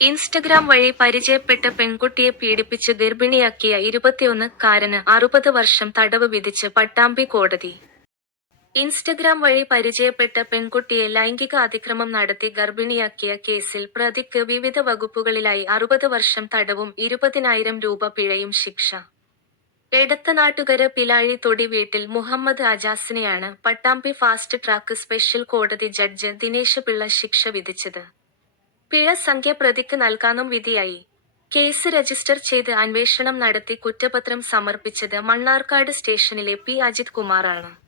Instagram വഴി പരിചയപ്പെട്ട പെൺകുട്ടിയെ പീഡിപ്പിച്ച് ഗർഭിണിയാക്കിയ ഇരുപത്തിയൊന്ന് കാരന് അറുപത് വർഷം തടവ് വിധിച്ച് പട്ടാമ്പി കോടതി. ഇൻസ്റ്റഗ്രാം വഴി പരിചയപ്പെട്ട പെൺകുട്ടിയെ ലൈംഗിക അതിക്രമം നടത്തി ഗർഭിണിയാക്കിയ കേസിൽ പ്രതിക്ക് വിവിധ വകുപ്പുകളിലായി അറുപത് വർഷം തടവും ഇരുപതിനായിരം രൂപ പിഴയും ശിക്ഷ. എടത്തനാട്ടുകര പിലാഴി തൊടി വീട്ടിൽ മുഹമ്മദ് അജാസിനെയാണ് പട്ടാമ്പി ഫാസ്റ്റ് ട്രാക്ക് സ്പെഷ്യൽ കോടതി ജഡ്ജ് ദിനേശ് പിള്ള ശിക്ഷ വിധിച്ചത്. പിഴ സംഖ്യ പ്രതിക്ക് നൽകാനും വിധിയായി. കേസ് രജിസ്റ്റർ ചെയ്ത് അന്വേഷണം നടത്തി കുറ്റപത്രം സമർപ്പിച്ചത് മണ്ണാർക്കാട് സ്റ്റേഷനിലെ പി. അജിത് കുമാറാണ്.